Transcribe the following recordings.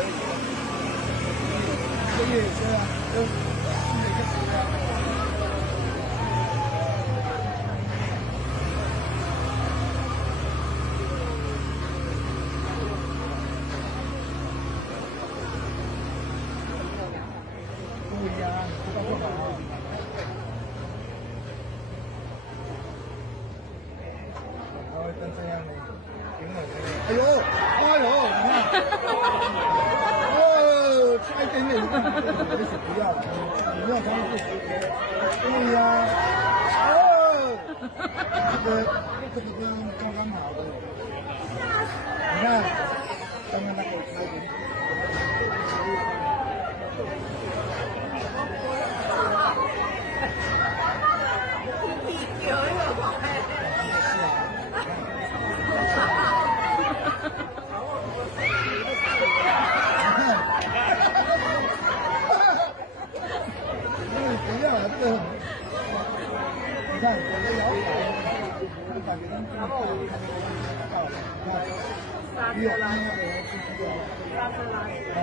个月这样都每个时间。不一样，不够好。然后跟这样的，挺好的。哎呦，哎呦，你看。差一点点，没事，不要了，不要他们不服。对呀，哦，这个刚刚好的，你看，刚刚那个差一点。不要了，这个，你看我的摇摆，感觉跟这个大，比我刚刚那个哦。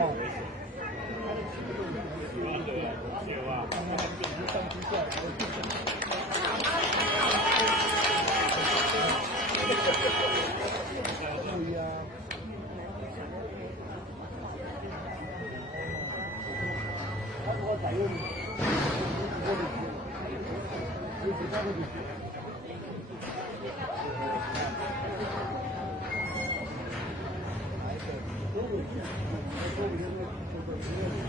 对呀。我采用。来一个。